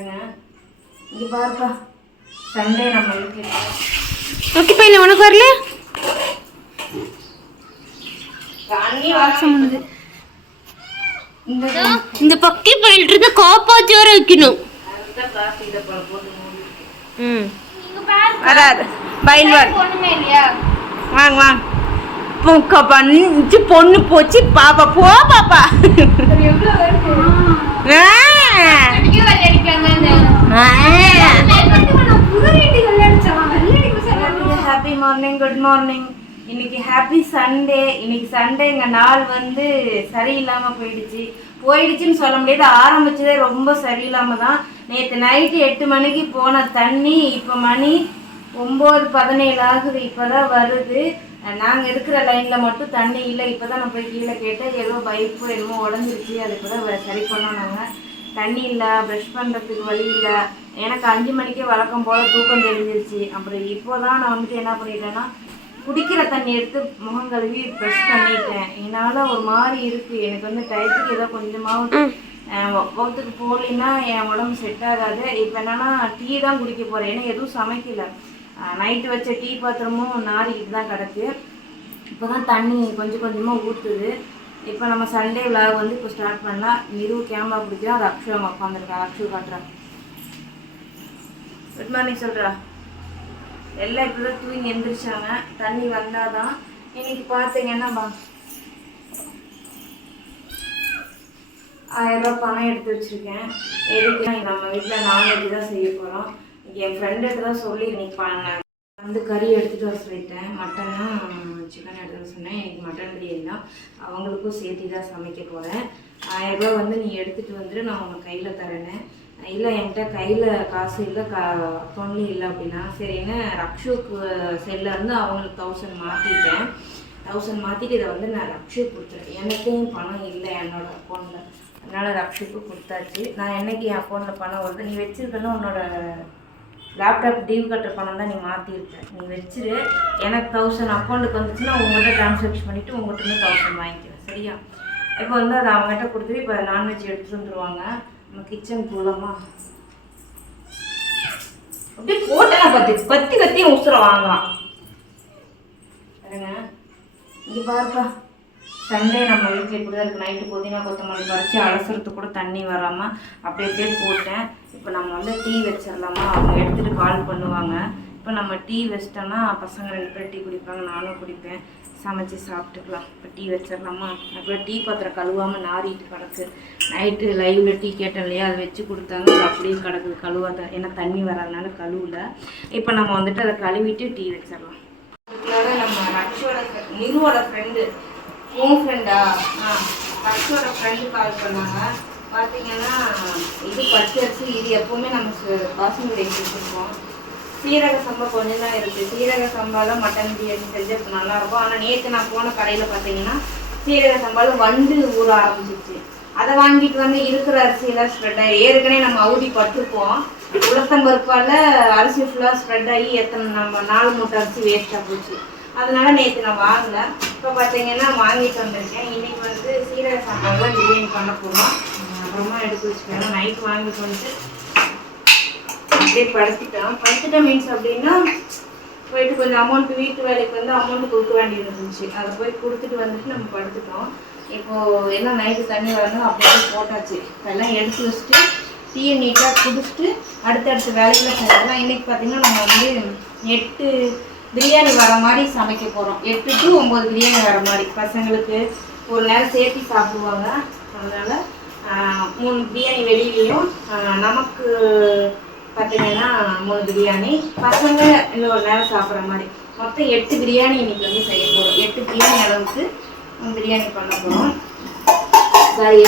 இங்கே பாருப்பா, சண்டே நம்ம வீட்டில் ஓகேப்பா. இல்லை உனக்கு வரல தண்ணி வாசம். இந்த பக்கி போயிட்டு இருக்க காப்பாற்றி வர வைக்கணும். வராது பயில்வான் வாங்க வாங்க. பொண்ணு போச்சு பாப்பா போ பாப்பா. Happy morning, good morning. இன்னைக்கு ஹாப்பி சண்டே. இன்னைக்கு சண்டேங்க நாள் வந்து சரியில்லாமல் போயிடுச்சுன்னு சொல்ல முடியாது. ஆரம்பிச்சதே ரொம்ப சரியில்லாம தான். நேற்று நைட்டு 8 மணிக்கு போன தண்ணி இப்போ மணி 9:17 ஆகுது. இப்போ தான் வருது. நாங்கள் இருக்கிற லைனில் மட்டும் தண்ணி இல்லை. இப்போ தான் நான் போய் கீழே கேட்டேன். ஏதோ பைப்பு என்னமோ உடஞ்சிருச்சு. அது இப்போ தான் சரி பண்ணோம். நாங்கள் தண்ணி இல்லை, ப்ரஷ் பண்ணுறதுக்கு வழி இல்லை. எனக்கு 5 மணிக்கே வழக்கம் போல் தூக்கம் தெரிஞ்சிருச்சு. அப்புறம் இப்போ தான் நான் வந்துட்டு என்ன பண்ணிட்டேன்னா, குடிக்கிற தண்ணி எடுத்து முகம் கழுவி ப்ரெஷ் பண்ணிட்டேன். என்னால் ஒரு மாதிரி இருக்குது. எனக்கு வந்து டயத்துக்கு ஏதோ கொஞ்சமாவது ஒர்க்குக்கு போகலின்னா என் உடம்பு செட் ஆகாது. இப்போ என்னென்னா டீ தான் குடிக்க போகிறேன். ஏன்னா எதுவும் சமைக்கலை. நைட்டு வச்ச டீ பாத்திரமும் நாரிக்கிட்டு தான் கிடக்கு. இப்போ தான் தண்ணி கொஞ்சம் கொஞ்சமாக ஊற்றுது. இப்போ நம்ம சண்டே விளாக் வந்து இப்போ ஸ்டார்ட் பண்ணலாம். இதுவும் கேமரா பிடிக்கிறோம். ரக்ஷு அவங்க உட்காந்துருக்கா. ரக்ஷு காட்டுறா. குட் மார்னிங் சொல்கிறா. எல்லாம் இப்போ தான் தூங்கி எழுந்திரிச்சாங்க. தண்ணி வந்தால் தான். இன்னைக்கு பார்த்தீங்கன்னா 1000 ரூபா பணம் எடுத்து வச்சுருக்கேன். எதுக்குன்னா நம்ம வீட்டில் நான்வெஜ் தான் செய்ய போகிறோம். என் ஃப்ரெண்டுகிட்ட தான் சொல்லி இன்னைக்கு வந்து கறி எடுத்துகிட்டு வர சொல்லிட்டேன். மட்டன்னா சிக்கன் எடுத்துகிட்டு வர சொன்னேன். இன்னைக்கு மட்டன் பிரியாணி தான். அவங்களுக்கும் சேர்த்து தான் சமைக்க போகிறேன். 1000 ரூபா வந்து நீ எடுத்துகிட்டு வந்துட்டு நான் உங்கள் கையில் தரேன்னு. இல்லை என்கிட்ட கையில் காசு இல்லை, அக்கௌண்ட்லேயும் இல்லை அப்படின்னா சரின்னு ரக்ஷுக்கு செல்லேருந்து அவங்களுக்கு 1000 மாற்றிட்டேன். 1000 மாற்றிட்டு இதை வந்து நான் ரக்ஷுக்கு கொடுத்துட்டேன். எனக்கும் பணம் இல்லை என்னோடய அக்கௌண்ட்டில். அதனால் ரக்ஷுக்கு கொடுத்தாச்சு. நான் என்னைக்கு என் அக்கௌண்ட்டில் பணம் வருது, நீ வச்சுருக்கணும். உன்னோட லேப்டாப் டியூ கட்டுற பணம் தான் நீ மாற்றிருக்க. நீ வச்சுரு. எனக்கு 1000 அக்கௌண்ட்டுக்கு வந்துச்சுன்னா உங்கள்கிட்ட ட்ரான்ஸ்ஃபர் பண்ணிவிட்டு உங்கள்கிட்ட 1000 வாங்கிக்கிறேன். சரியா? இப்போ வந்து அதை அவங்ககிட்ட கொடுத்துட்டு இப்போ நான்வெஜ் எடுத்துகிட்டு வந்துடுவாங்க. நம்ம கிச்சன் போகலாமா? அப்படியே போட்டெல்லாம் கத்தி கத்தி உசுர வாங்கலாம். சரிங்க. இங்கே பாருப்பா, சண்டே நம்ம வீட்டில் இப்படி தான் இருக்குது. நைட்டு புதினா கொத்தமல்லி பறித்து அலசுறதுக்கு கூட தண்ணி வராமல் அப்படியே போட்டேன். இப்போ நம்ம வந்து டீ வச்சிடலாமா? அவங்க எடுத்துகிட்டு கால் பண்ணுவாங்க. இப்போ நம்ம டீ வச்சிட்டோன்னா பசங்க 2 பேர் டீ குடிப்பாங்க, நானும் குடிப்பேன். சமைச்சு சாப்பிட்டுக்கலாம். இப்போ டீ வச்சிடலாமா? அப்புறம் டீ பாத்திரம் கழுவாமல் நாரிட்டு கிடக்கு. நைட்டு லைவில் டீ கேட்டேன் இல்லையா, அதை வச்சு கொடுத்தாங்க. அது அப்படியே கிடக்குது கழுவாத. ஏன்னா தண்ணி வராதனால கழுவல. இப்போ நம்ம வந்துட்டு அதை கழுவிட்டு டீ வச்சிடலாம். அதனால நம்ம ரக்ஷோட நிருவோட ஃப்ரெண்டு, உன் ஃப்ரெண்டா? ரக்ஷோட ஃப்ரெண்டு கால் பண்ணாங்க. பார்த்தீங்கன்னா இது பச்சரிசி. இது எப்போவுமே நம்ம பாசுமதி ரைஸ் வச்சுருக்கோம். சீரக சம்பா கொஞ்சம் தான் இருக்குது. சீரக சம்பாவில் மட்டன் பிரியாணி செஞ்சு நல்லாயிருக்கும். ஆனால் நேற்று நான் போன கடையில் பார்த்தீங்கன்னா சீரக சம்பாவில் வண்டு ஊற ஆரம்பிச்சிச்சு. அதை வாங்கிட்டு வந்து இருக்கிற அரிசியெல்லாம் ஸ்ப்ரெட் ஆகி ஏற்கனவே நம்ம அவுதி பட்டிருப்போம். உளுத்தம்பருப்பால் அரிசி ஃபுல்லாக ஸ்ப்ரெட் ஆகி நம்ம 4 மூட்டை அரிசி வேஸ்ட்டாக போச்சு. அதனால நேற்று நான் வாங்கலை. இப்போ பார்த்தீங்கன்னா வாங்கிட்டு வந்திருக்கேன். இன்றைக்கி வந்து சீரக சம்பாவில் பிரியாணி பண்ண போகிறோம். அப்புறமா எடுத்து வச்சுக்கணும். நைட்டு வாங்கிட்டு வந்துட்டு அப்படியே படுத்துட்டேன் மீன்ஸ் அப்படின்னா போயிட்டு கொஞ்சம் அமௌண்ட்டு வீட்டு வேலைக்கு வந்து அமௌண்ட்டு கொடுக்க வேண்டியது இருந்துச்சு. அதை போய் கொடுத்துட்டு வந்துட்டு நம்ம படுத்துட்டோம். இப்போது எல்லாம் நைட்டு தண்ணி வரணும் அப்படியே போட்டாச்சு. எல்லாம் எடுத்து வச்சுட்டு டீயை நீட்டாக குடிச்சிட்டு அடுத்தடுத்த வேலைகளை செய்யலாம். இன்றைக்கி பார்த்திங்கன்னா நம்ம வந்து 8 பிரியாணி வர மாதிரி சமைக்க போகிறோம். 8 to 9 பிரியாணி வர மாதிரி. பசங்களுக்கு ஒரு நேரம் சேர்த்து சாப்பிடுவாங்க. அதனால் 3 பிரியாணி வெளியிலையும் நமக்கு பார்த்தீங்கன்னா 3 பிரியாணி, பசங்க இன்னும் ஒரு நேரம் சாப்பிட்ற மாதிரி மொத்தம் 8 பிரியாணி இன்றைக்கி வந்து செய்ய போகிறோம். 8 பிரியாணி அளவுக்கு பிரியாணி பண்ண போகிறோம். சாரி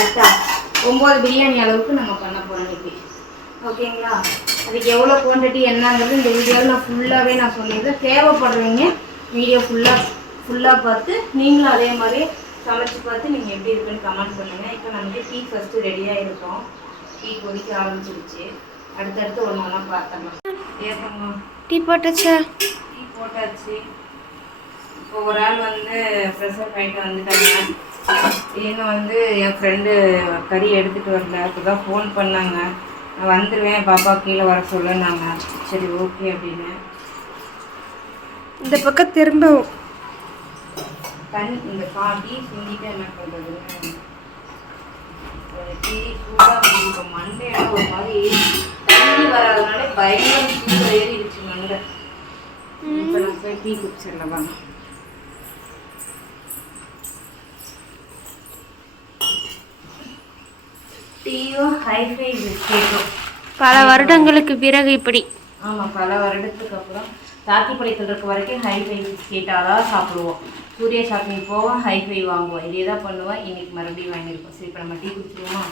9 பிரியாணி அளவுக்கு நம்ம பண்ண போகிறோம் இன்றைக்கி. ஓகேங்களா? அதுக்கு எவ்வளோ குவான்டிட்டி என்னங்கிறது இந்த வீடியோவில் நான் ஃபுல்லாகவே நான் சொல்லியிருந்தேன். தேவைப்படுறவங்க வீடியோ ஃபுல்லாக பார்த்து நீங்களும் அதே மாதிரி சமைச்சு பார்த்து நீங்கள் எப்படி இருக்குன்னு கமெண்ட் பண்ணுங்கள். இப்போ நமக்கு டீ ஃபஸ்ட்டு ரெடியாக இருக்கோம். டீ கொதிக்க ஆரம்பிச்சிருச்சு. அடுத்தடுத்து ஒன்று ஒன்றா பார்த்துடலாம். ஏப்பங்க டீ போட்டாச்சா? டீ போட்டாச்சு. இப்போ ஒரு ஆள் வந்து ப்ரெஷர் பாயிண்ட் வந்துட்டாங்க. இவங்க வந்து என் ஃப்ரெண்டு கறி எடுத்துகிட்டு வரல. இப்போ தான் ஃபோன் பண்ணாங்க. நான் வந்துடுவேன், பாப்பா கீழே வர சொல்ல. நாங்கள் சரி ஓகே அப்படின்னு. இந்த பக்கம் திரும்பவும் தண்ணி இந்த டீ சிந்திட்டு என்ன பண்ணுறதுன்னு டீ சூடாக இப்போ மண்டையெல்லாம் ஒரு மாதிரி தண்ணி வராதனால பயங்கர சூடு ஏறிடுச்சு மண்டை. இப்போ நான் போய் டீ குடிச்சிடல வாங்க. டீயோ ஹைஃபை பிஸ்கெட்டோ பல வருடங்களுக்கு பிறகு இப்படி. ஆமாம், பல வருடத்துக்கு அப்புறம் சாத்தி படித்தல் இருக்க வரைக்கும் ஹைஃபை பிஸ்கெட்டாக தான் சாப்பிடுவோம். சூரிய ஷாப்பிங் போவோம், ஹைஃபை வாங்குவோம், இதே தான் பண்ணுவோம். இன்னைக்கு மறுபடியும் வாங்கியிருக்கோம். சரி இப்போ நம்ம டீ குடிச்சிடுவோமா?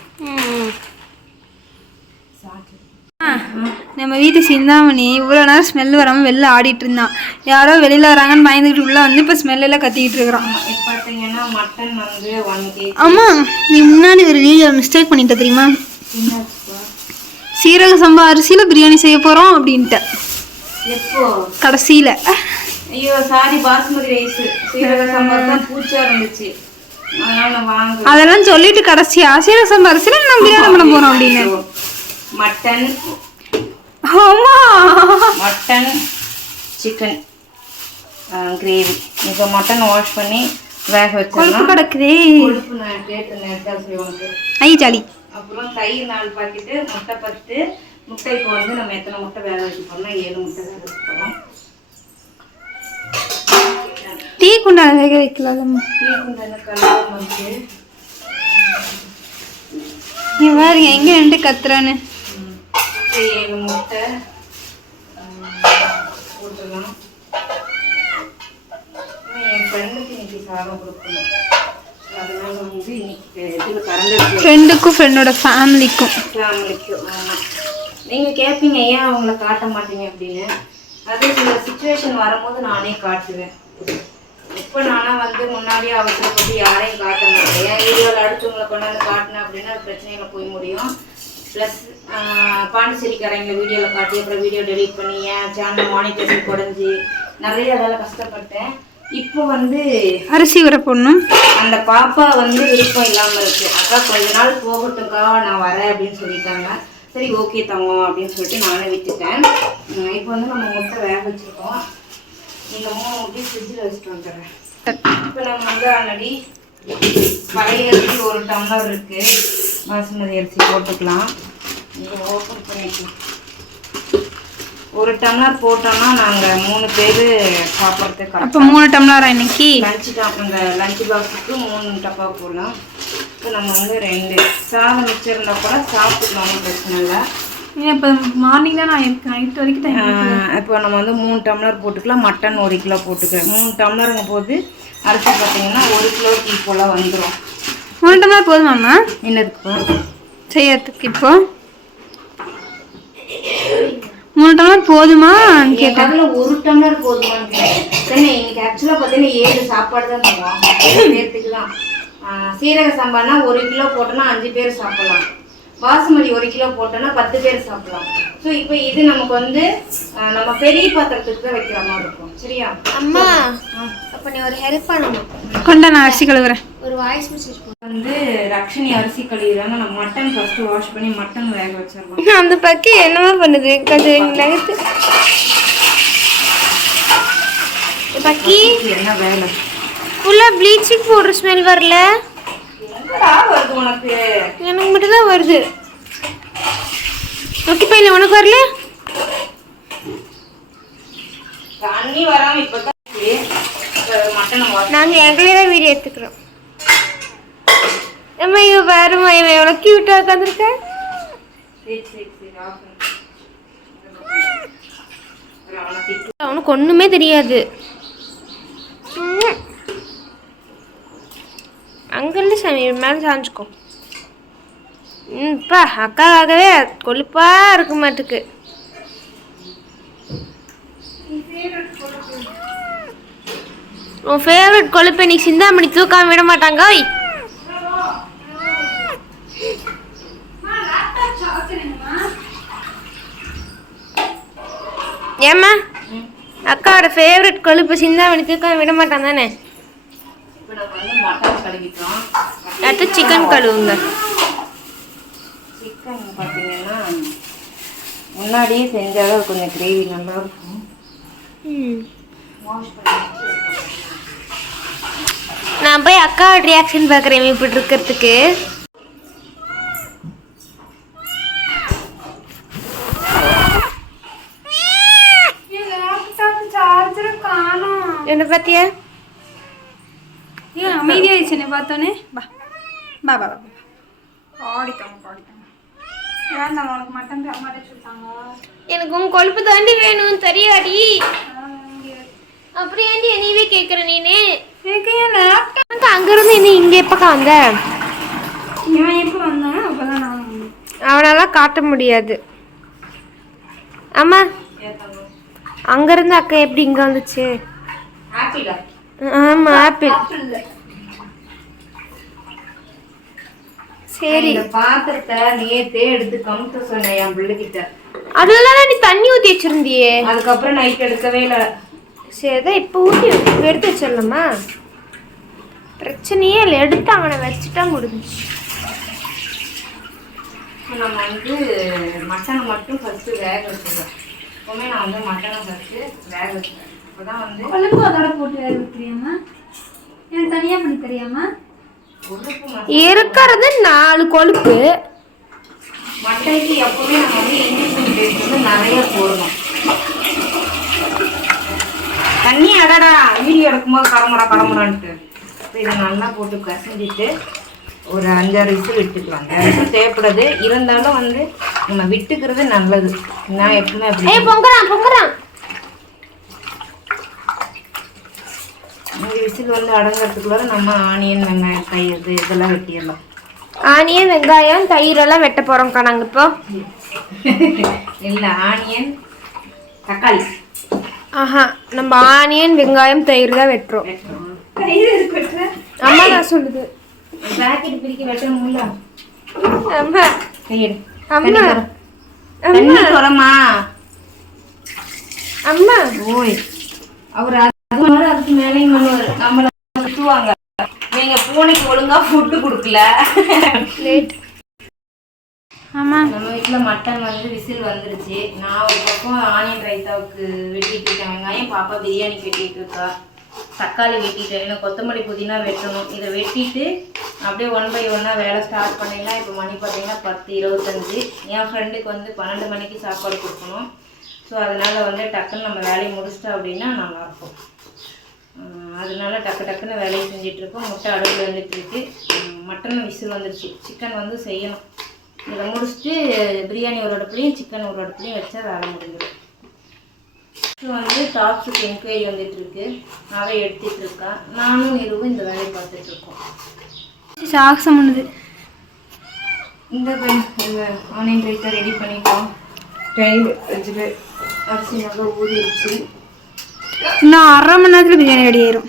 நம்ம வீட்டு சிந்தாமணி இவ்வளோ நேரம் ஸ்மெல் வராமல் வெளில ஆடிட்டு இருந்தான். யாரோ வெளியில் வராங்கன்னு பயந்துக்கிட்டு உள்ள வந்து இப்போ ஸ்மெல்லாம் கத்திக்கிட்டு இருக்கிறான். இப்போ பார்த்தீங்கன்னா மட்டன் வந்து 1 kg. ஆமாம், நீ முன்னாடி ஒரு வீடியோ மிஸ்டேக் பண்ணிட்ட தெரியுமா? சீரக சம்பா அரிசியில் பிரியாணி செய்ய போகிறோம் அப்படின்ட்டு. எப்போ? கடைசியில். ஐயோ சாரி, பாஸ்மதி ரைஸ் சீரக சம்பா தான் பூச்சா இருந்துச்சு, அதனால நான் வாங்க. அதெல்லாம் சொல்லிட்டு கடைசியா சீரக சம்பா அரிசியில் நம்ம பிரியாணி பண்ண போகிறோம் அப்படின்னு. மட்டன், ஆமா, மட்டன் சிக்கன் கிரேவி. இப்போ மட்டன் வாஷ் பண்ணி வேக வச்சிடலாம். கிடக்குதே கொழுப்பு நான் கேட்டிருந்தேன் உனக்கு. ஐ ஜாலி. அப்புறம் தயிர் 4 பாக்கெட்டு, முட்டை 10. முட்டை இப்போ வந்து நம்ம எத்தனை முட்டை வேக வைக்க போறோம்னா 7 முட்டை வேக வைக்க போகிறோம். டீ குண்டான வேக வைக்கலாம். டீ குண்டான கலர் வந்து நீ பாருங்க எங்க நின்று கத்துறான்னு. 7 முட்டை போட்டுடலாம். என் ஃப்ரெண்டுக்கு இன்னைக்கு சாதம் கொடுக்கணும், அதனால வந்து இன்னைக்கு இதில் கறந்து ஃப்ரெண்டுக்கும் ஃப்ரெண்டோட ஃபேமிலிக்கும். ஆமாம். நீங்கள் கேட்பீங்க ஏன் அவங்கள காட்ட மாட்டீங்க அப்படின்னு. அது சில சுச்சுவேஷன் வரும்போது நானே காட்டுவேன். இப்போ நானாக வந்து முன்னாடியே அவசரப்பட்டு யாரையும் காட்ட மாட்டேன். என் வீடியோவில் அடுத்தவங்களை கொண்டாந்து காட்டினேன் அப்படின்னா அது பிரச்சனையில் போய் முடியும். ப்ளஸ் பாண்டிச்சேரிக்காரங்களை வீடியோவில் காட்டி அப்புறம் வீடியோ டெலீட் பண்ணி என் சேனல் மானிட்டரிங் குறைஞ்சி நிறைய வேலை கஷ்டப்பட்டேன். இப்போ வந்து அரிசி வர பொண்ணும் அந்த பாப்பா வந்து விருப்பம் இல்லாமல் இருக்கு. அக்கா கொஞ்ச நாள் போகட்டும்க்கா நான் வரேன் அப்படின்னு சொல்லிட்டாங்க. சரி ஓகே தங்கம் அப்படின்னு சொல்லிட்டு நானே விட்டுட்டேன். இப்போ வந்து நம்ம முட்டை வேக வச்சுருக்கோம். இந்த 3 முட்டையும் ஃப்ரிட்ஜில் வச்சுட்டு வந்துடுறேன். இப்போ நம்ம வந்து ஆல்ரெடி பழைய அரிசி 1 டம்ளர் இருக்குது, பாசுமதி அரிசி போட்டுக்கலாம். இதை ஓப்பன் பண்ணிக்கலாம். 1 டம்ளர் போட்டோம்னா நாங்கள் 3 பேர் சாப்பிட்றதுக்கு. அப்போ 3 டம்ளரா இன்னைக்கு? அந்த லஞ்ச் பாக்ஸுக்கு 3 டப்பா போடலாம். இப்போ நம்ம வந்து 2 சாதம் மிச்சம் இருந்தால் கூட சாப்பிட்டுக்கலாம், ஒன்றும் பிரச்சனை இல்லை. இப்போ மார்னிங் தான் நான் எனக்கு நைட் வரைக்கும் டைம். இப்போ நம்ம வந்து 3 டம்ளர் போட்டுக்கலாம். மட்டன் 1 கிலோ போட்டுக்கிறேன். 3 டம்ளருங்க போது அரிசி பார்த்தீங்கன்னா 1 கிலோக்கு ஈக்குவலாக வந்துடும். 3 டம்ளர் போதுமாம்மா என்னதுக்கு செய்யறதுக்கு? இப்போ 3 டம்ளர் போதுமா கேட்டேன். 1 டம்ளர் போதுமான்னு கேட்டேன். சரி, இன்னைக்கு ஆக்சுவலாக பார்த்தீங்கன்னா 7 சாப்பாடு தான் தருவோம், 7 பேர்த்துக்கு தான். சீரக சம்பானா 1 கிலோ போட்டோன்னா 5 பேர் சாப்பிடலாம். பாசுமதி 1 கிலோ போட்டோன்னா 10 பேர் சாப்பிடலாம். ஸோ இப்போ இது நமக்கு வந்து நம்ம பெரிய பாத்திரத்துக்கு தான் வைக்கிற மாதிரி இருக்கும். சரியா அம்மா? அப்ப நீ ஒரு ஹெல்ப் பண்ணணும். கொண்டா நான் அரிசி கழுவுறேன். ஒரு வாய்ஸ் மெசேஜ் வந்து ரக்ஷினி அரிசி கழுவுறாங்க. நம்ம மட்டன் ஃபர்ஸ்ட் வாஷ் பண்ணி மட்டன் வேக வச்சிடலாம். அந்த பக்கி என்னமா பண்ணுது கொஞ்சம் நகர்த்து. பக்கி என்ன வேலை? ஃபுல்லா ப்ளீச்சிங் பவுடர் ஸ்மெல் வரல. என்னடா வருது உனக்கு? எனக்கு மட்டும் தான் வருது. ஓகே பையில உனக்கு வரல? தண்ணி வராம இப்பதான் மட்டனை வாஷ். நாங்க எங்களே தான் வீடியோ எடுத்துக்கிறோம். அம்மா இவ பாருமா, இவன் எவ்வளவு கியூட்டா உட்காந்துருக்க. அவனுக்கு ஒண்ணுமே தெரியாது. அங்கிருந்து சாமி மேலே சாஞ்சுக்கோ. இப்பா அக்காவாகவே கொழுப்பா இருக்க மாட்டுக்கு. உன் ஃபேவரட் கொழுப்பை நீ சிந்தாமணி தூக்காம விட மாட்டாங்க. ஏம்மா அக்காவோட ஃபேவரட் கொழுப்பு சிந்தாமணி தூக்காம விட மாட்டான் தானே? மட்டன் கழுவிட்டோம். அடுத்து சிக்கன் கழுவுங்க. சிக்கன் வந்து பார்த்தீங்கன்னா முன்னாடியே செஞ்சாலும் அது கொஞ்சம் கிரேவி நல்லா இருக்கும். வாஷ் பண்ணி நான் போய் அக்காவோட ரியாக்ஷன் பார்க்குறேன் இப்படி இருக்கிறதுக்கு. என்ன பார்த்தியா? ஏன் அமைதியாயிடுச்சு என்னை பார்த்தோன்னே? பா பா பா பாடிட்டாங்க. ஏன்டா உனக்கு மட்டன் மாட்டேன்னு சொல்லிட்டாங்க? எனக்கு உன் கொழுப்பு தாண்டி வேணும் தெரியாடி. அப்புறம் ஏன்டி நீவே கேட்குற நீனு? அங்கிருந்து நீ இங்கே எப்பக்கா வந்த? இவன் எப்போ வந்தான்? அப்போதான் நான் அவனாலாம் காட்ட முடியாது. ஆமா அங்கிருந்து அக்கா எப்படி இங்க வந்துச்சு? ஆப்பிளா? ஆமா ஆப்பிள். சரி இந்த பாத்திரத்தை நேத்தே எடுத்து கமுத்த சொன்னேன் என் பிள்ளைகிட்ட. அதுலலாம் நீ தண்ணி ஊற்றி வச்சிருந்தியே. அதுக்கப்புறம் நைட் எடுக்கவே இல்லை. சரி அதான் இப்போ ஊற்றி எடுத்து வச்சிடலாமா? பிரச்சனையே இல்லை, எடுத்து அவனை வச்சுட்டா முடிஞ்சிச்சு. நம்ம வந்து மட்டனை மட்டும் ஃபஸ்ட்டு வேக வச்சுருவேன். எப்பவுமே நான் வந்து மட்டனை ஃபஸ்ட்டு வேக வச்சுருவேன். அப்போ தான் வந்து கொழும்பு அதோட போட்டு வேக வைக்கிறியாமா? எனக்கு தனியாக பண்ணி தெரியாமா? இருக்கிறது 4 கொழுப்பு. மட்டைக்கு எப்பவுமே நம்ம வந்து இஞ்சி பூண்டு பேஸ்ட் வந்து நிறைய போடணும். தண்ணி அடடா வீடியோ எடுக்கும்போது கடமுறான்ட்டு இதை நல்லா போட்டு கசஞ்சிட்டு ஒரு 5-6 விசில் விட்டுக்கலாம். விசில் தேவைப்படுது, இருந்தாலும் வந்து நம்ம விட்டுக்கிறது நல்லது. நான் எப்பவுமே அப்படி பொங்குறான் 5 விசில் வந்து அடங்கிறதுக்குள்ள நம்ம ஆனியன் வெங்காயம் தயிர் இதெல்லாம் வெட்டிடலாம். ஆனியன் வெங்காயம் தயிரெல்லாம் வெட்ட போகிறோம்க்கா நாங்கள் இப்போ. இல்லை ஆனியன் தக்காளி. ஆஹா நம்ம ஆனியன் வெங்காயம் தயிர் தான் வெட்டுறோம். அம்மா நான் சொல்லுது பேக்கெட் பிரிக்க வெட்டணும்ல. அம்மா கையெடு. அம்மா தண்ணி தொடமா அம்மா. ஓய் அவர் அது மாதிரி அதுக்கு மேலேயும் பண்ணுவார். நம்மளை சுற்றுவாங்க, நீங்க பூனைக்கு ஒழுங்கா ஃபுட்டு கொடுக்கல. ஆமாம் நம்ம வீட்டில் மட்டன் வந்து விசில் வந்துருச்சு. நான் ஒரு பக்கம் ஆனியன் ரைத்தாவுக்கு வெட்டிட்டு இருக்கேன் வெங்காயம், பாப்பா பிரியாணிக்கு வெட்டிட்டு இருக்கா. தக்காளி வெட்டிட்டேன், இன்னும் கொத்தமல்லி புதினா வெட்டணும். இதை வெட்டிட்டு அப்படியே 1 by 1 வேலை ஸ்டார்ட் பண்ணிடலாம். இப்போ மணி பார்த்தீங்கன்னா 10:25. என் ஃப்ரெண்டுக்கு வந்து 12 மணிக்கு சாப்பாடு கொடுக்கணும். ஸோ அதனால் வந்து டக்குன்னு நம்ம வேலையை முடிச்சிட்டோம் அப்படின்னா நல்லாயிருக்கும். அதனால டக்குன்னு வேலையை செஞ்சிட்ருக்கோம். முட்டை அடுப்பில் வந்துட்டுருக்கு. மட்டன் விசில் வந்துடுச்சு. சிக்கன் வந்து செய்யணும். இதை முடிச்சுட்டு பிரியாணி ஒரு அடுப்புலையும் சிக்கன் ஒரு அடுப்புலையும் வச்சா வேலை முடிஞ்சிடும். இது வந்து டாப்ஸுக்கு என்கொயரி வந்துட்டுருக்கு. அதை எடுத்துகிட்டு இருக்கா. நானும் இரவும் இந்த வேலையை பார்த்துட்ருக்கோம். சாக்ஸம் பண்ணுது. இந்த ஆனியன் ரைத்தா ரெடி பண்ணிட்டோம். டைம் வச்சுட்டு அரிசி நல்லா ஊறிடுச்சு. இன்னும் 1/2 மணி நேரத்தில் பிரியாணி ரெடி ஆயிரும்.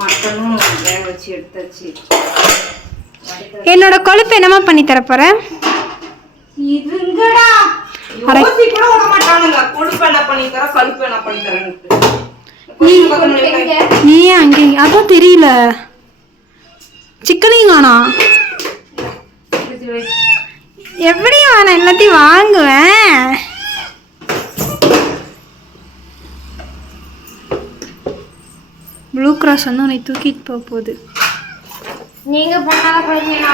மட்டனும் வேக வச்சு எடுத்தாச்சு. என்னோட கொழுப்பு என்னமா பண்ணி தரப்போறேன்? இதுங்கடா யோசி கூட விட மாட்டானுங்க. கொழுப்பு என்ன பண்ணி தர, கழுப்பு என்ன பண்ணி தரேன்னு. நீ அங்கே அதான் தெரியல. சிக்கனையும் காணா. எப்படியும் நான் எல்லாத்தையும் வாங்குவேன். ப்ளூ கிராஸ் வந்து உன்னை தூக்கிட்டு போக போகுது. நீங்க போனால குழந்தைங்க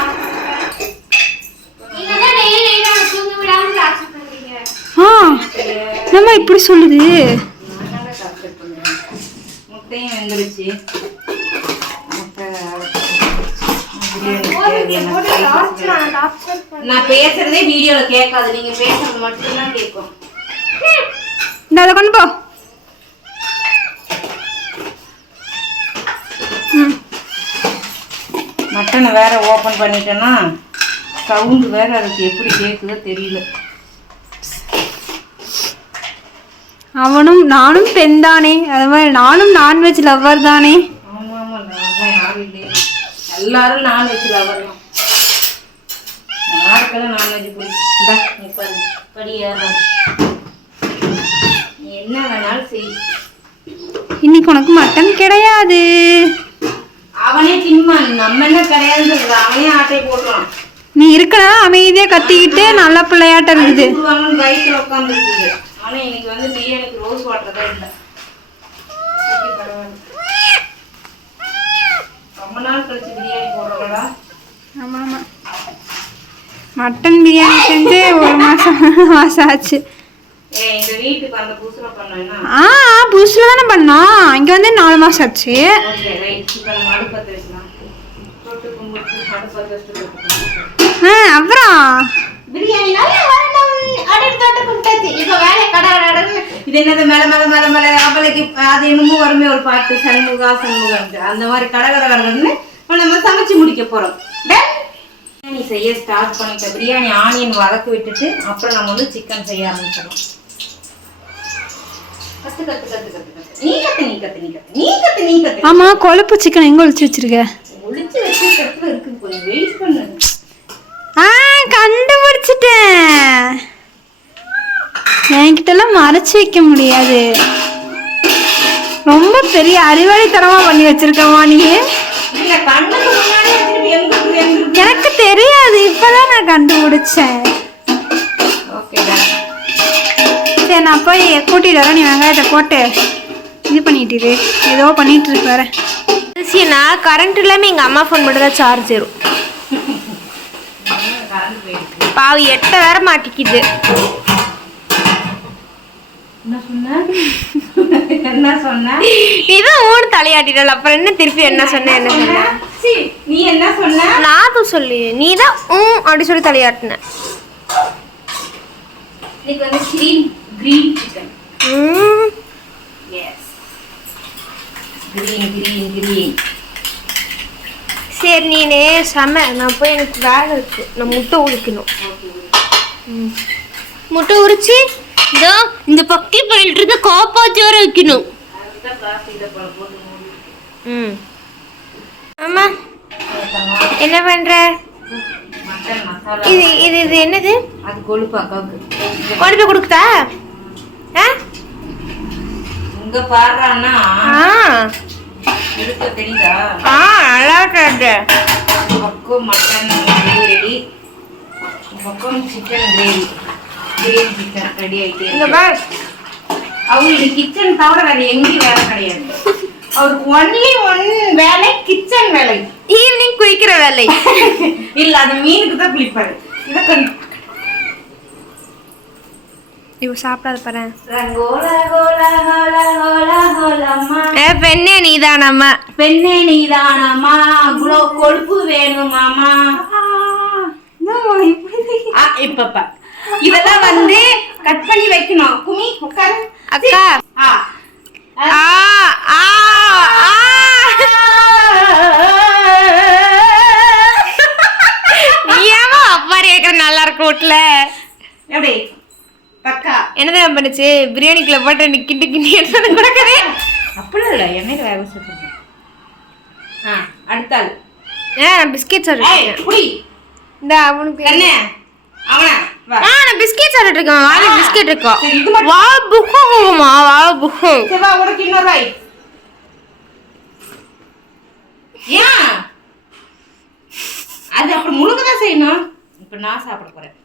நம்ம இப்படி சொல்லுது. முட்டையும் வெந்துருச்சு. நான் பேசுறதே வீடியோல கேட்காது, நீங்க பேசுறது மட்டும்தான் கேட்கும். இந்த அதை கொண்டு போ. மட்டனை வேற ஓப்பன் பண்ணிட்டேன்னா சவுண்டு வேற அதுக்கு எப்படி கேட்குதோ தெரியல. அவனும் நானும் பெண் தானே, அது மாதிரி நானும் நான்வெஜ் லவ்வர் தானே. ஆமா ஆமா, யாரும் இல்லையே, எல்லாரும் நான்வெஜ் லவ்வர் தான். யாருக்கெல்லாம் நான்வெஜ் பிடிக்கும். படி ஏறாது, நீ என்ன வேணாலும் செய். இன்னைக்கு உனக்கு மட்டன் கிடையாது. அவனே தின்மான், நம்ம என்ன கிடையாதுன்னு சொல்ற, அவனே ஆட்டை போட்டுறான். நீ இருக்கனா அமைதியா கத்திக்கிட்டு நல்ல பிள்ளையாட்ட இருக்குது. பைக்ல உட்காந்து இருக்குது. ஆனா இன்னைக்கு வந்து பிரியாணிக்கு ரோஸ் வாட்டர் தான் இல்லை. ரொம்ப நாள் கழிச்சு பிரியாணி போடுறோம்டா. ஆமா ஆமா, மட்டன் பிரியாணி செஞ்சு 1 மாசம் ஆச்சு. இந்த வீட்டுக்கு அந்த புதுசுல பண்ணோம்னா புதுசுல தானே பண்ணோம். இங்க வந்து 4 மாசம் ஆச்சு. Okay right. இப்போ நம்ம அடுப்பு பத்த வைக்கலாம். தொட்டு கும்பிட்டு அடுப்பு பத்த வச்சுட்டு அப்புறம் பிரியாணி நல்லா வரணும். அடுப்பு தொட்டு கும்பிட்டாச்சு. இப்போ வேலை கடை இது என்னது மேல மேல மேல மேல அவளைக்கு அது என்னமோ வருமே ஒரு பாட்டு சண்முகா அந்த மாதிரி கடகடன்னு நம்ம சமைச்சு முடிக்க போறோம். பிரியாணி செய்ய ஸ்டார்ட் பண்ணிட்டோம். பிரியாணி ஆனியன் வதக்க விட்டுட்டு அப்புறம் நம்ம வந்து சிக்கன் செய்ய ஆரம்பிச்சிடும். கத்து கத்து கத்து கத்து கத்து நீ கத்து நீ கத்து நீ கத்து நீ கத்து நீ கத்து. ஆமா, கொழுப்பு சிக்கன் எங்க ஒளிச்சு வச்சிருக்க? ஒளிச்சு வச்சு இடத்துல இருக்குது, கொஞ்சம் வெயிட் பண்ணு. கண்டுபிடிச்சிட்டேன். என்கிட்ட எல்லாம் மறைச்சு வைக்க முடியாது. ரொம்ப பெரிய அறிவாளித்தனமா பண்ணி வச்சிருக்கமா நீ. இல்ல கண்ணுக்கு முன்னாடி வச்சிட்டு எங்க எனக்கு தெரியாது, இப்பதான் நான் கண்டுபிடிச்சேன். Okay done. சரி நான் போய் கூட்டிட்டு வரேன். நீ வெங்காயத்தை போட்டு இது பண்ணிட்டு ஏதோ பண்ணிட்டு இருப்பாரு. நான் கரண்ட் இல்லாம எங்க அம்மா ஃபோன் மட்டும் தான் சார்ஜ் ஏறும். பாவி 8 வேற மாட்டிக்குது. என்ன சொன்ன என்ன சொன்ன? இதான் ஊடு தலையாட்டிடல. அப்புறம் என்ன திருப்பி என்ன சொன்ன என்ன சொன்ன? நீ என்ன சொன்ன? நான் தான் சொல்லி நீ தான் அப்படி சொல்லி தலையாட்டின. இது வந்து கிரீன் சிக்கன். S green. சரி நீனே சம. நான் போய் எனக்கு வேலை இருக்கு. நான் முட்டை உரிக்கணும். முட்டை உரிச்சு இதோ இந்த பக்கி போயிட்டு இருக்க காப்பாத்தி வர வைக்கணும். ஆமா என்ன பண்ற? மட்டன் மசாலா. இது இது இது என்னது? அது கொழுப்பு அக்காவுக்கு கொண்டு போய் கொடுக்குதா? இங்க பாடுறான்னா இருக்க தெரியுதா? நல்லா இருக்கு. பக்கம் மட்டன் ரெடி, பக்கம் chicken gravy. Gravy chicken ready ஆயிட்டு. அவங்களுக்கு கிச்சன் தவிர வேற எங்கேயும் வேலை கிடையாது. அவருக்கு ஒன்லி ஒன் வேலை கிச்சன் வேலை. ஈவினிங் குளிக்கிற வேலை இல்ல, அது மீனுக்கு தான் குளிப்பாரு. இதை இவ சாப்பிடாத பாரு. பெண்ணே நீதானம்மா, பெண்ணே நீதானம்மா, கொழுப்பு வேணுமாமா. இப்ப இதெல்லாம் வந்து கட் பண்ணி வைக்கணும். குமி உட்காரு அக்கா. ஏமா அப்பா கேக்குற நல்லா இருக்கு வீட்டுல. எப்படி பக்கா என்னதான் பண்ணுச்சு? பிரியாணிக்குள்ள போட்டு கிண்டு கிண்டி எடுத்து கொடுக்குறே. அப்படிலாம் இல்லை, எண்ணெயில் வேக வச்சுருக்கேன். அடுத்த ஆள் பிஸ்கெட் சாப்பிட்டு இந்த அவனுக்கு என்ன அவனா நான் பிஸ்கெட் சாப்பிட்டு இருக்கேன். வாழை பிஸ்கெட் இருக்கா? வாழை புக்குமா? வாழை புக்கு வா உனக்கு இன்னொரு ராய். ஏன் அது அப்படி முழுக்கதான் செய்யணும். இப்ப நான் சாப்பிட போறேன்.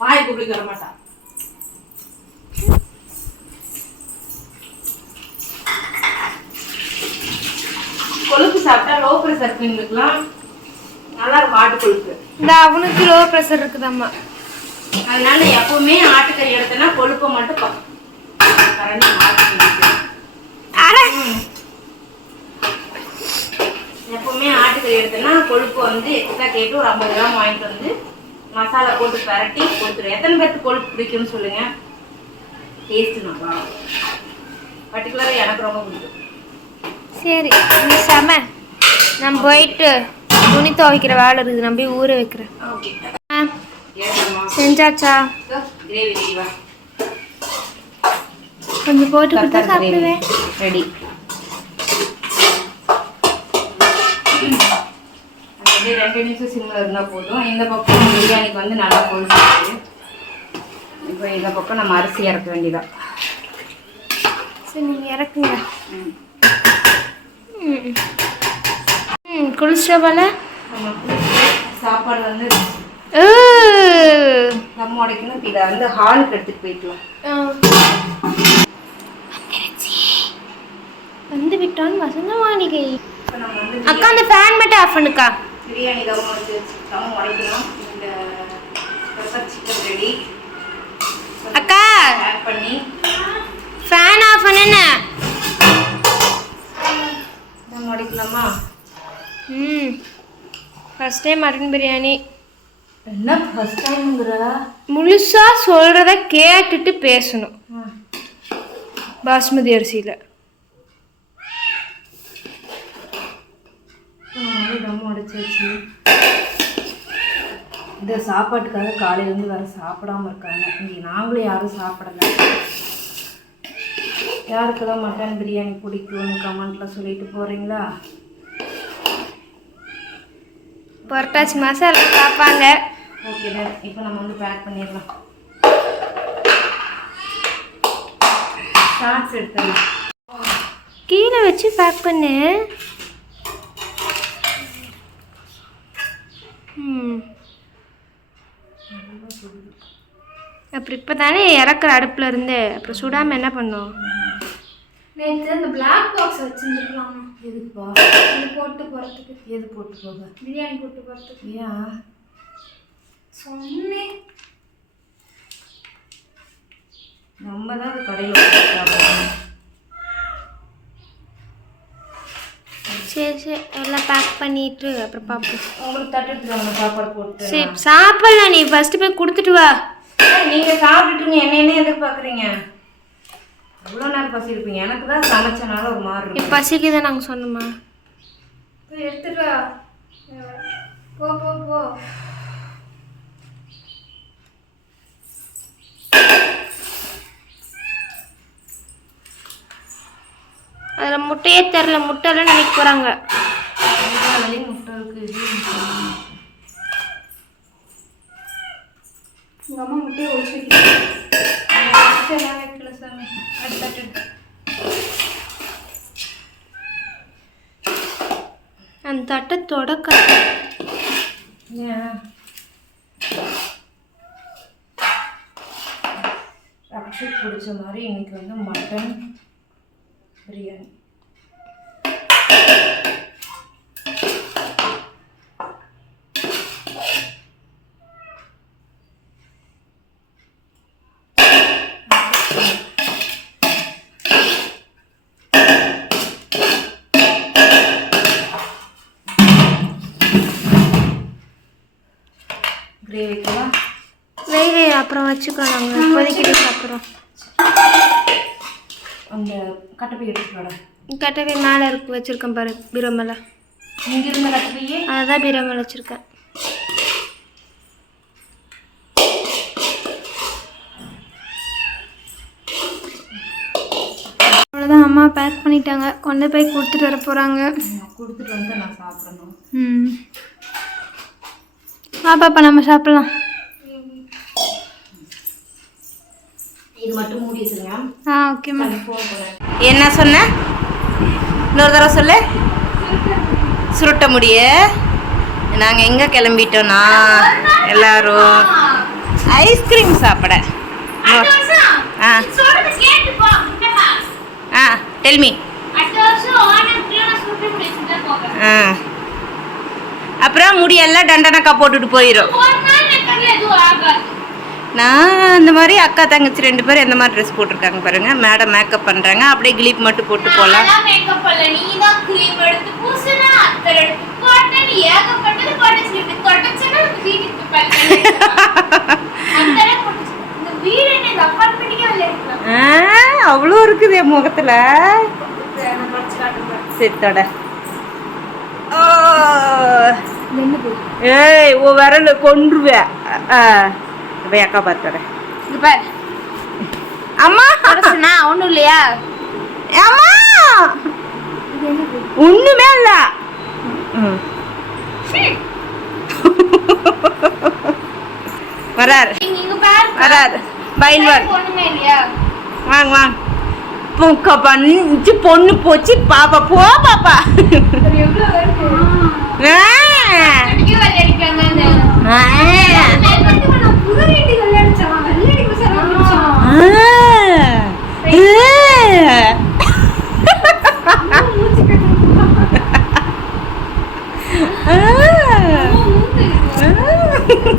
வாய் குப்பிக்கு வர மாட்டான். கொழுப்பு சாப்பிட்டா லோ ப்ரெஷர் பெண்களுக்குலாம் நல்லா இருக்கும். ஆட்டு கொழுப்பு இந்த அவனுக்கு லோ ப்ரெஷர் இருக்குதாம்மா. அதனால எப்பவுமே ஆட்டுக்கறி எடுத்தனா கொழுப்பை மட்டும் எப்பவுமே ஆட்டுக்கறி எடுத்தனா கொழுப்பு வந்து எக்ஸ்ட்ரா கேட்டு ஒரு 50 கிராம் வாங்கிட்டு வந்து மசாலா போட்டு பரட்டி கொடுத்துரு. எத்தனை பேருக்கு கொழுப்பு பிடிக்கும்னு சொல்லுங்க. டேஸ்ட் நல்லா பர்டிகுலரா எனக்கு ரொம்ப பிடிக்கும். சரி நீ சம. நான் போயிட்டு துணி துவைக்கிற வேலை இருக்குது. நான் போய் ஊற வைக்கிறேன். செஞ்சாச்சா? கிரேவி ரெடிவா? கொஞ்சம் போட்டு கொடுத்தா சாப்பிடுவேன். ரெடி. அப்படியே 2 நிமிஷம் சிம்மில் இருந்தால் போதும். இந்த பக்கம் பிரியாணிக்கு வந்து நல்லா கொதிச்சு. இப்போ இந்த பக்கம் நம்ம அரிசி இறக்க வேண்டியதான். சரி நீங்கள் இறக்குங்க. குளிச்சவல நம்ம சாப்பாடு வந்து நம்ம உடைக்கணும். இதை வந்து ஹாலுக்கு எடுத்துகிட்டு போய்க்கலாம். வந்து விட்டான் வசந்த மாளிகை. இப்போ நம்ம வந்து அக்கா அந்த ஃபேன் மட்டும் ஆஃப் பண்ணுக்கா. பிரியாணி தம் வச்சு தம் உடைக்கணும். இந்த பெப்பர் சிக்கன் ரெடி. அக்கா ஆட் பண்ணி ஃபேன் ஆஃப் பண்ணுன. தம் உடைக்கலாமா? First time mutton biryani. என்ன ஃபர்ஸ்ட் டைம்ங்கிற? முழுசா சொல்கிறத கேட்டுட்டு பேசணும். பாஸ்மதி அரிசியில் தம் உடைச்சாச்சு. இந்த சாப்பாட்டுக்காக காலையிலேருந்து வேறு சாப்பிடாம இருக்காங்க. இங்கே நாங்களும் யாரும் சாப்பிடலை. யாருக்கெல்லாம் மட்டன் பிரியாணி பிடிக்கும்னு கமெண்ட்டில் சொல்லிட்டு போகிறீங்களா? புரட்டாசி மாதம் எல்லாம் பார்ப்பாங்க. ஓகே தான். இப்போ நம்ம வந்து பேக் பண்ணிடலாம். ஷார்ட்ஸ் எடுத்துடலாம். கீழே வச்சு பேக் பண்ணு. அப்புறம் இப்போ தானே இறக்குற அடுப்பில் இருந்து அப்புறம் சுடாமல் என்ன பண்ணோம்? நேற்று அந்த பிளாக் பாக்ஸ் வச்சுருந்துருக்கலாம். எதுக்குப்பா? இது போட்டு போகிறதுக்கு. எது போட்டு போக? பிரியாணி போட்டு போகிறதுக்கு. ஏன் சொன்னேன். நம்ம தான் அது கடையில் சாப்பிடணும். சரி சரி எல்லாம் பேக் பண்ணிட்டு அப்புறம் பார்ப்போம். உங்களுக்கு தட்டு எடுத்துருவாங்க சாப்பாடு போட்டு. சரி சாப்பிடலாம். நீ ஃபஸ்ட்டு போய் கொடுத்துட்டு வா. நீங்கள் சாப்பிட்டுட்டுங்க என்ன எதிர்பார்க்குறீங்க? எவ்வளோ நேரம் பசி இருப்பீங்க? எனக்கு தான் சமைச்சனால ஒரு மாதிரி நீ இருக்கும். பசிக்குதான் நாங்கள் சொன்னோமா? போய் எடுத்துட்டு வா. போ போ போ. அதில் முட்டையே தெரில. முட்டைலாம் நினைக்க போகிறாங்க. முட்டை இருக்குது. உங்கள் அம்மா முட்டையை ஒழிச்சு வைக்கிறேன். வைக்கல சாமி. தட்டு அந்த தட்டை தொடக்க. ஏன் அக்ஷய் பிடிச்ச மாதிரி இன்னைக்கு வந்து மட்டன் பிரியாணி. கிரேவிக்குவா வெயிலே அப்புறம் வச்சுக்கலாம். நாங்கள் இப்போதைக்கு சாப்பிட்றோம். அந்த கட்டப்பை எடுத்துக்கோட. கட்டவே மேலே இருக்கு வச்சுருக்கேன் பாரு பீரோமேல. இங்கே இருந்த கட்டப்பையே அதை தான் பீரோமேல வச்சுருக்கேன். அவ்வளோதான். அம்மா பேக் பண்ணிட்டாங்க. கொண்டு போய் கொடுத்துட்டு வர போகிறாங்க. கொடுத்துட்டு வந்து நான் சாப்பிடணும். பாப்பா நம்ம சாப்பிட்லாம். இது மட்டும் மூடி வச்சுருங்க. ஓகேம்மா. என்ன சொன்ன? இன்னொரு தடவை சொல்லு. சுருட்ட முடிய நாங்கள் எங்கே கிளம்பிட்டோன்னா எல்லாரும் ஐஸ்கிரீம் சாப்பிட. Tell me. அப்புறம் முடியெல்லாம் டண்டனக்கா போட்டுட்டு போயிடும். நான் இந்த மாதிரி அக்கா தங்கச்சி 2 பேரும் எந்த மாதிரி ட்ரெஸ் போட்டிருக்காங்க பாருங்க. மேடம் மேக்கப் பண்ணுறாங்க. அப்படியே கிளிப் மட்டும் போட்டு போகலாம். அவ்வளோ இருக்குது என் முகத்தில். சித்தோட ஏய் ஓ விரல் கொன்றுவேன். போய் அக்கா பார்த்தோட அம்மா ஒன்றும் இல்லையா? அம்மா ஒண்ணுமே இல்ல. வராரு இங்க பாரு வராரு பயில்வார் ஒண்ணுமே இல்லையா வாங்க வாங்க பூக்க பண்ணி பொண்ணு போச்சு பாப்பா போ பாப்பா எவ்வளவு வருது ஆ. அடிக்க விளையாடிக்காங்க ஆ. புது வீட்டு கல்யாணிச்சான் வெள்ளடி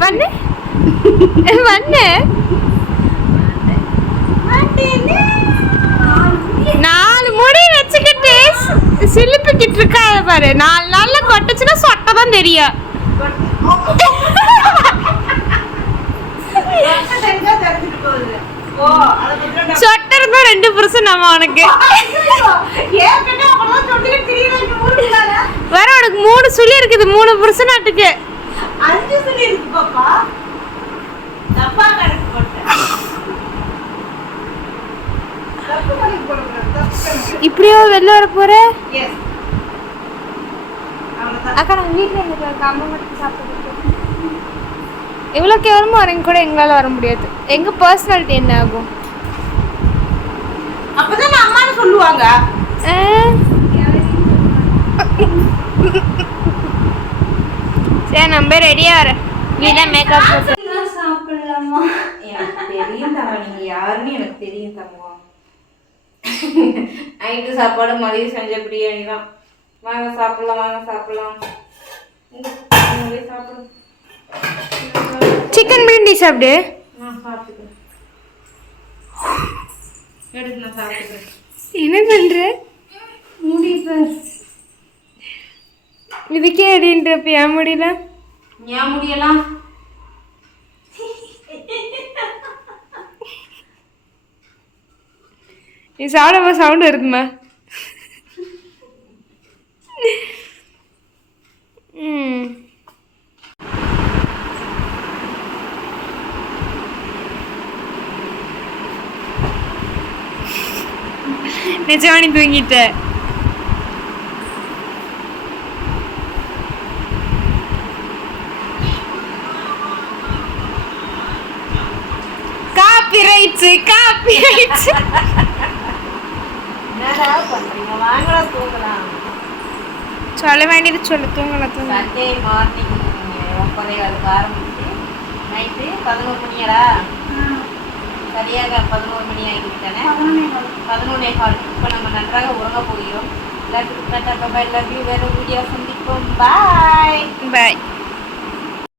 பண்ணு பண்ணு 4 முடி வச்சுக்கிட்டு சிலிப்பிக்கிட்டு இருக்காத பாரு 4 நாள்ல கொட்டுச்சுன்னா சொட்டை தான் தெரியும் சொட்டர் தான் 2 புருஷன் நம்ம உனக்கு வேற உனக்கு 3 சுழி இருக்குது 3 புருஷன் நாட்டுக்கு 5 சொல்லி இருக்கு பாப்பா தப்பா கணக்கு போட்டேன் இப்படியோ வெளில வர போற எஸ் அக்கா நாங்கள் வீட்டில் எங்களுக்கு அம்மா மட்டும் சாப்பிட்டு இவ்வளோ கேவலமாக வரீங்க கூட எங்களால் வர முடியாது எங்கள் பர்சனாலிட்டி என்ன ஆகும் அப்பதான் நான் அம்மான்னு சொல்லுவாங்க சரி நம்ம ரெடியாக வரேன் நீ தான் மேக்கப் போட்டு சாப்பிடலாமா எனக்கு தெரியும் தங்கம் நீங்க யாருன்னு எனக்கு தெரியும் தங்கம் நைட்டு சாப்பாடு மதியம் செஞ்ச பிரியாணி தான் வாங்க சாப்பிடலாம் வாங்க சாப்பிடலாம் நீங்களே சாப்பிடுங்க சிக்கன் பிரியாணி சாப்பிடு நான் சாப்பிட்டுக்கிறேன் எடுத்து நான் சாப்பிட்டுக்கிறேன் என்ன பண்ணுற முடிப்பேன் இதுக்கே அப்படின்றப்ப ஏன் முடியல ஏன் முடியலாம் நீ சாப்பிடமா சவுண்ட் வருதுமா நிஜமானி தூங்கிட்ட காப்பி ரைட்ஸ் என்னடா பண்றீங்க வாங்கடா தூங்கலாம் சொல்ல வேண்டியது சொல்லு தூங்கலாம் சண்டே மார்னிங் 9:30 ஆரம்பிச்சு நைட்டு 11 மணியடா சரியாக 11 மணி ஆகிவிட்டன 11:15 இப்போ நம்ம நன்றாக உறங்க போகிறோம் எல்லாத்துக்கும் டாடா பாய் லவ் யூ வேற வீடியோ சந்திப்போம் பாய் பாய்